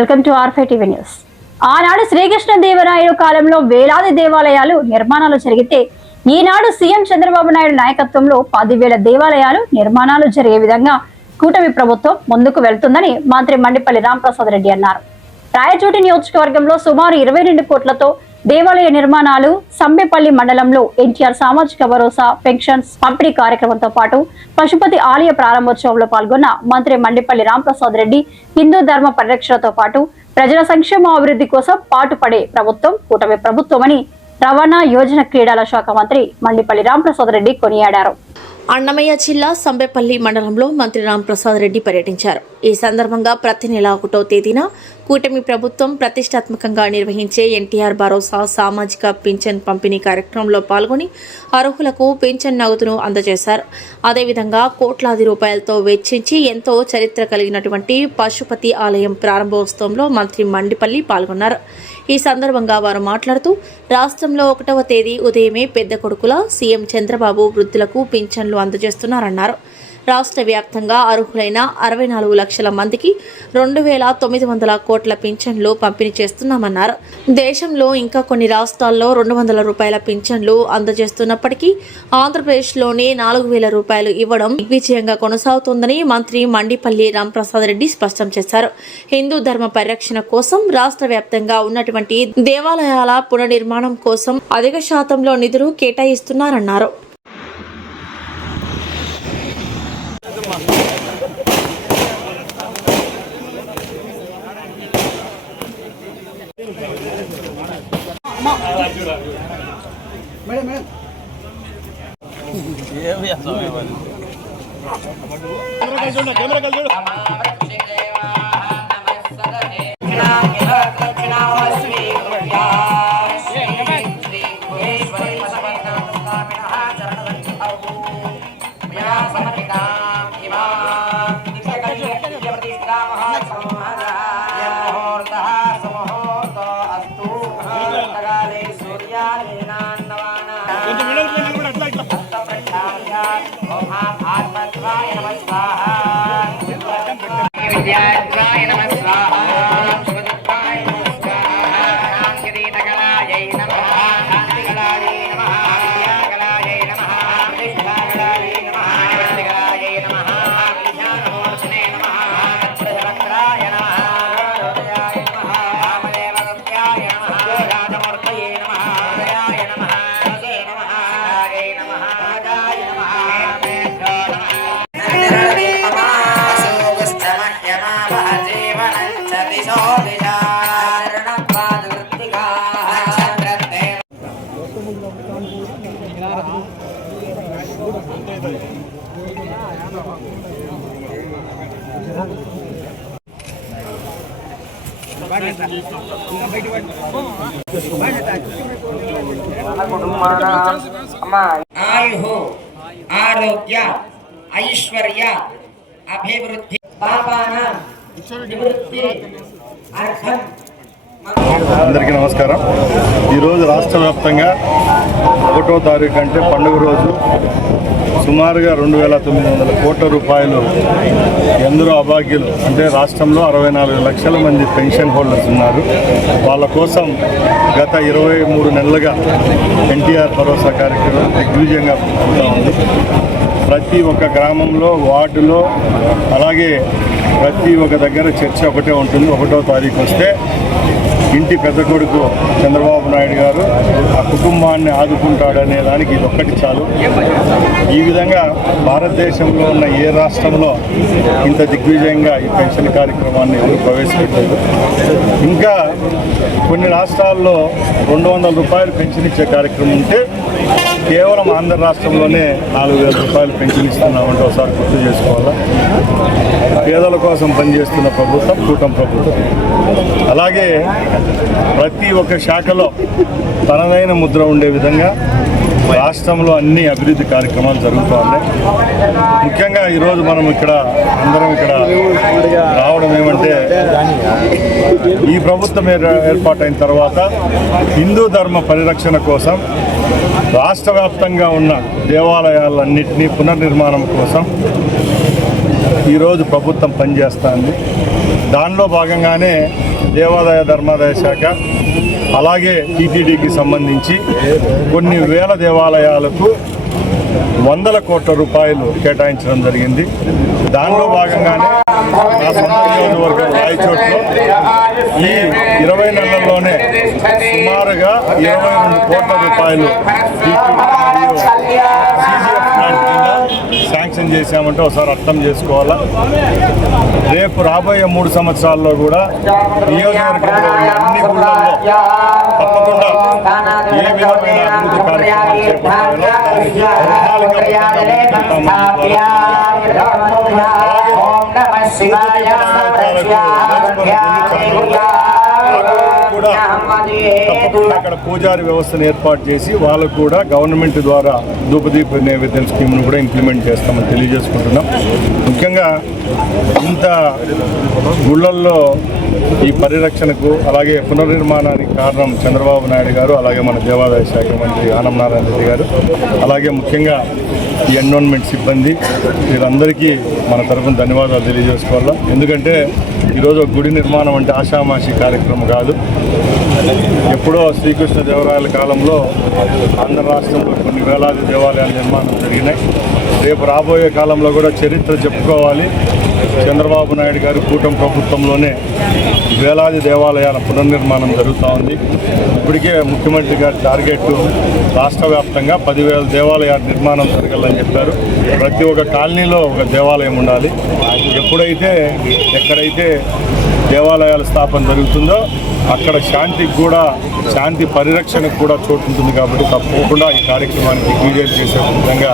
Welcome to R five TV news. ఆనాడు శ్రీకృష్ణదేవరాయలు కాలంలో వేలాది దేవాలయాలు నిర్మాణాలు జరిగితే ఈనాడు సీఎం చంద్రబాబు నాయుడు నాయకత్వంలో 10,000 దేవాలయాలు నిర్మాణాలు జరిగే విధంగా కూటమి ప్రభుత్వం ముందుకు వెళ్తుందని మంత్రి మండిపల్లి రాంప్రసాద్ రెడ్డి అన్నారు. రాయచోటి నియోజకవర్గంలో సుమారు 22 కోట్లతో దేవాలయ నిర్మాణాలు, సంబేపల్లి మండలంలో ఎన్టీఆర్ సామాజిక భరోసా పెన్షన్స్ పంపిణీ కార్యక్రమంతో పాటు పశుపతి ఆలయ ప్రారంభోత్సవంలో పాల్గొన్న మంత్రి మండిపల్లి రాంప్రసాద్ రెడ్డి హిందూ ధర్మ పరిరక్షణతో పాటు ప్రజల సంక్షేమ అభివృద్ధి కోసం పాటుపడే ప్రభుత్వం కూటమి ప్రభుత్వమని రవాణా యోజన క్రీడల శాఖ మంత్రి మండిపల్లి రాంప్రసాద్ రెడ్డి కొనియాడారు. అన్నమయ్య జిల్లా సంబేపల్లి మండలంలో మంత్రి రాంప్రసాద్ రెడ్డి పర్యటించారు. ఈ సందర్భంగా ప్రతి నెల 1వ తేదీన కూటమి ప్రభుత్వం ప్రతిష్టాత్మకంగా నిర్వహించే ఎన్టీఆర్ భరోసా సామాజిక పింఛన్ పంపిణీ కార్యక్రమంలో పాల్గొని అర్హులకు పింఛన్ నగదును అందజేశారు. అదేవిధంగా కోట్లాది రూపాయలతో వెచ్చించి ఎంతో చరిత్ర కలిగినటువంటి పశుపతి ఆలయం ప్రారంభోత్సవంలో మంత్రి మండిపల్లి పాల్గొన్నారు. ఈ సందర్భంగా వారు మాట్లాడుతూ రాష్ట్రంలో 1వ తేదీ ఉదయమే పెద్ద కొడుకుల సీఎం చంద్రబాబు వృద్ధులకు పింఛన్లు అందజేస్తున్నారన్నారు. రాష్ట్ర వ్యాప్తంగా అర్హులైన 64 లక్షల మందికి 2,900 కోట్ల పింఛన్లు పంపిణీ చేస్తున్నామన్నారు. దేశంలో ఇంకా కొన్ని రాష్ట్రాల్లో 200 రూపాయల పింఛన్లు అందజేస్తున్నప్పటికీ ఆంధ్రప్రదేశ్లోనే 4,000 రూపాయలు ఇవ్వడం దిగ్విజయంగా కొనసాగుతోందని మంత్రి మండిపల్లి రాంప్రసాద్ రెడ్డి స్పష్టం చేశారు. హిందూ ధర్మ పరిరక్షణ కోసం రాష్ట్ర వ్యాప్తంగా ఉన్నటువంటి దేవాలయాల పునర్నిర్మాణం కోసం అధిక శాతంలో నిధులు కేటాయిస్తున్నారన్నారు. ఆయు ఆరోగ్య ఐశ్వర్య అభివృద్ధి పాపానాం నివృత్తి అర్థం. అందరికీ నమస్కారం. ఈరోజు రాష్ట్ర వ్యాప్తంగా 1వ తారీఖు అంటే పండుగ రోజు సుమారుగా 2,900 కోట్ల రూపాయలు ఎందరో అభాగ్యులు అంటే రాష్ట్రంలో 64 లక్షల మంది పెన్షన్ హోల్డర్స్ ఉన్నారు. వాళ్ళ కోసం గత 23 నెలలుగా ఎన్టీఆర్ భరోసా కార్యక్రమం దిగ్విజయంగా అవుతూ ఉంది. ప్రతి ఒక్క గ్రామంలో, వార్డులో, అలాగే ప్రతి ఒక్క దగ్గర చర్చ ఒకటే ఉంటుంది. 1వ తారీఖు వస్తే ఇంటి పెద్ద కొడుకు చంద్రబాబు నాయుడు గారు ఆ కుటుంబాన్ని ఆదుకుంటాడనే దానికి ఇది ఒక్కటి చాలు. ఈ విధంగా భారతదేశంలో ఉన్న ఏ రాష్ట్రంలో ఇంత దిగ్విజయంగా ఈ పెన్షన్ కార్యక్రమాన్ని ఎవరు ప్రవేశపెట్టారు. ఇంకా కొన్ని రాష్ట్రాల్లో 200 రూపాయలు పెన్షన్ ఇచ్చే కార్యక్రమం ఉంటే కేవలం ఆంధ్ర రాష్ట్రంలోనే 4,000 రూపాయలు పెన్షన్ ఇస్తున్నామంటే ఒకసారి గుర్తు చేసుకోవాలా. పేదల కోసం పనిచేస్తున్న ప్రభుత్వం కూటమి ప్రభుత్వం. అలాగే ప్రతి ఒక్క శాఖలో తనదైన ముద్ర ఉండే విధంగా రాష్ట్రంలో అన్ని అభివృద్ధి కార్యక్రమాలు జరుగుతూ ఉన్నాయి. ముఖ్యంగా ఈరోజు మనం అందరం ఇక్కడ రావడం ఏమంటే, ఈ ప్రభుత్వం ఏర్పాటైన తర్వాత హిందూ ధర్మ పరిరక్షణ కోసం రాష్ట్ర వ్యాప్తంగా ఉన్న దేవాలయాలన్నింటినీ పునర్నిర్మాణం కోసం ఈరోజు ప్రభుత్వం పనిచేస్తుంది. దానిలో భాగంగానే దేవాదాయ ధర్మాదాయ శాఖ అలాగే టీటీడీకి సంబంధించి కొన్ని వేల దేవాలయాలకు వందల కోట్ల రూపాయలు కేటాయించడం జరిగింది. దానిలో భాగంగానే నా సొంత నియోజకవర్గం రాయచోట్లో ఈ 20 నెలల్లోనే సుమారుగా 22 కోట్ల రూపాయలు CGF ప్లాంట్ కింద శాంక్షన్ చేశామంటే ఒకసారి అర్థం చేసుకోవాలా. రేపు రాబోయే 3 సంవత్సరాల్లో కూడా నియోజకవర్గంలో ఉన్న అన్ని గుళ్ళల్లో తప్పకుండా ఏ విధమైన అభివృద్ధి కార్యక్రమాలు చేపట్టాలో తప్పకుండా అక్కడ పూజారి వ్యవస్థను ఏర్పాటు చేసి వాళ్ళకు కూడా గవర్నమెంట్ ద్వారా ధూపదీప నైవేద్యం స్కీమ్ను కూడా ఇంప్లిమెంట్ చేస్తామని తెలియజేసుకుంటున్నాం. ముఖ్యంగా ఇంత గుళ్ళల్లో ఈ పరిరక్షణకు అలాగే పునర్నిర్మాణానికి కారణం చంద్రబాబు నాయుడు గారు, అలాగే మన దేవాదాయ శాఖ మంత్రి ఆనం నారాయణ రెడ్డి గారు, అలాగే ముఖ్యంగా ఈ ఎన్విరాన్మెంట్ సిబ్బంది వీరందరికీ మన తరఫున ధన్యవాదాలు తెలియజేసుకోవాలా. ఎందుకంటే ఈరోజు గుడి నిర్మాణం అంటే ఆషామాషి కార్యక్రమం కాదు. ఎప్పుడో శ్రీకృష్ణదేవరాయల కాలంలో ఆంధ్ర రాష్ట్రంలో కొన్ని వేలాది దేవాలయాల నిర్మాణం జరిగినాయి. రేపు రాబోయే కాలంలో కూడా చరిత్ర చెప్పుకోవాలి. చంద్రబాబు నాయుడు గారి కూటమి ప్రభుత్వంలోనే వేలాది దేవాలయాల పునర్నిర్మాణం జరుగుతూ ఉంది. ఇప్పటికే ముఖ్యమంత్రి గారి టార్గెట్ రాష్ట్ర వ్యాప్తంగా 10,000 దేవాలయాల నిర్మాణం జరగాలని చెప్పారు. ప్రతి ఒక్క కాలనీలో ఒక దేవాలయం ఉండాలి. ఎప్పుడైతే ఎక్కడైతే దేవాలయాల స్థాపన జరుగుతుందో అక్కడ శాంతికి కూడా, శాంతి పరిరక్షణకు కూడా చోటు ఉంటుంది. కాబట్టి తప్పకుండా ఈ కార్యక్రమాన్ని దిగ్విజయం చేసే విధంగా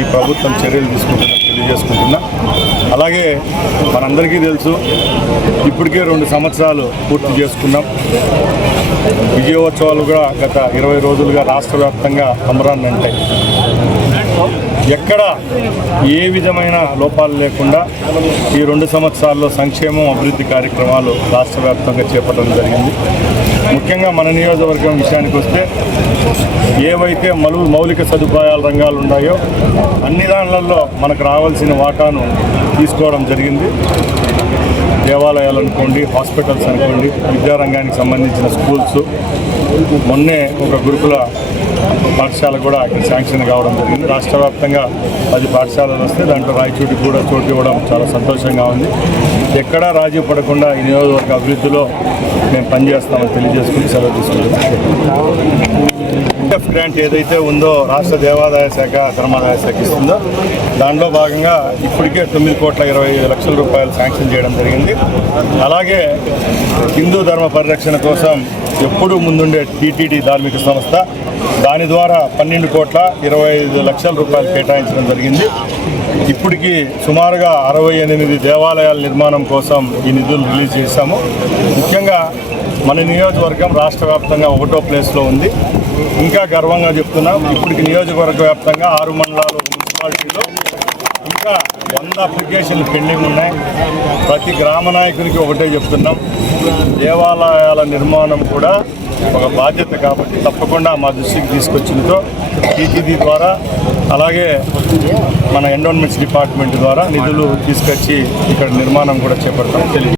ఈ ప్రభుత్వం చర్యలు తీసుకుంటుందని తెలియజేసుకుంటున్నా. అలాగే మనందరికీ తెలుసు, ఇప్పటికే 2 సంవత్సరాలు పూర్తి చేసుకున్నాం. విజయోత్సవాలు కూడా గత 20 రోజులుగా రాష్ట్ర వ్యాప్తంగా అంబరాన్ని అంటాయి. ఎక్కడ ఏ విధమైన లోపాలు లేకుండా ఈ 2 సంవత్సరాల్లో సంక్షేమం, అభివృద్ధి కార్యక్రమాలు రాష్ట్ర వ్యాప్తంగా చేపట్టడం జరిగింది. ముఖ్యంగా మన నియోజకవర్గం విషయానికి వస్తే ఏవైతే మౌలిక సదుపాయాల రంగాలు ఉన్నాయో అన్ని దానిలలో మనకు రావాల్సిన వాటాను తీసుకోవడం జరిగింది. దేవాలయాలు అనుకోండి, హాస్పిటల్స్ అనుకోండి, విద్యారంగానికి సంబంధించిన స్కూల్స్, మొన్నే ఒక గురుకుల పాఠశాల కూడా శాంక్షన్ కావడం జరిగింది. రాష్ట్ర వ్యాప్తంగా 10 పాఠశాలలు వస్తే దాంట్లో రాయచోటికి కూడా చోటు ఇవ్వడం చాలా సంతోషంగా ఉంది. ఎక్కడా రాజీ పడకుండా ఈ నియోజకవర్గ అభివృద్ధిలో మేము పనిచేస్తామని తెలియజేసుకుని సెలవు తీసుకుంటున్నాం. గ్రాంట్ ఏదైతే ఉందో రాష్ట్ర దేవాదాయ శాఖ, ధర్మాదాయ శాఖ ఇస్తుందో దాంట్లో భాగంగా ఇప్పటికే 9,20,00,000 రూపాయలు శాంక్షన్ చేయడం జరిగింది. అలాగే హిందూ ధర్మ పరిరక్షణ కోసం ఎప్పుడూ ముందుండే టీటీడీ ధార్మిక సంస్థ, దాని ద్వారా 12,25,00,000 రూపాయలు కేటాయించడం జరిగింది. ఇప్పటికీ సుమారుగా 68 దేవాలయాల నిర్మాణం కోసం ఈ నిధులు రిలీజ్ చేశాము. ముఖ్యంగా మన నియోజకవర్గం రాష్ట్ర వ్యాప్తంగా 1వ ప్లేస్లో ఉంది. ఇంకా గర్వంగా చెప్తున్నాం, ఇప్పటికి నియోజకవర్గ వ్యాప్తంగా 6 మండలాలు, మున్సిపాలిటీలో ఇంకా 100 అప్లికేషన్లు పెండింగ్ ఉన్నాయి. ప్రతి గ్రామ నాయకునికి ఒకటే చెప్తున్నాం, దేవాలయాల నిర్మాణం కూడా ఒక బాధ్యత కాబట్టి తప్పకుండా మా దృష్టికి తీసుకొచ్చిందో టీటీడీ ద్వారా, అలాగే మన ఎన్విరాన్మెంట్స్ డిపార్ట్మెంట్ ద్వారా నిధులు తీసుకొచ్చి ఇక్కడ నిర్మాణం కూడా చేపడతాం తెలియదు.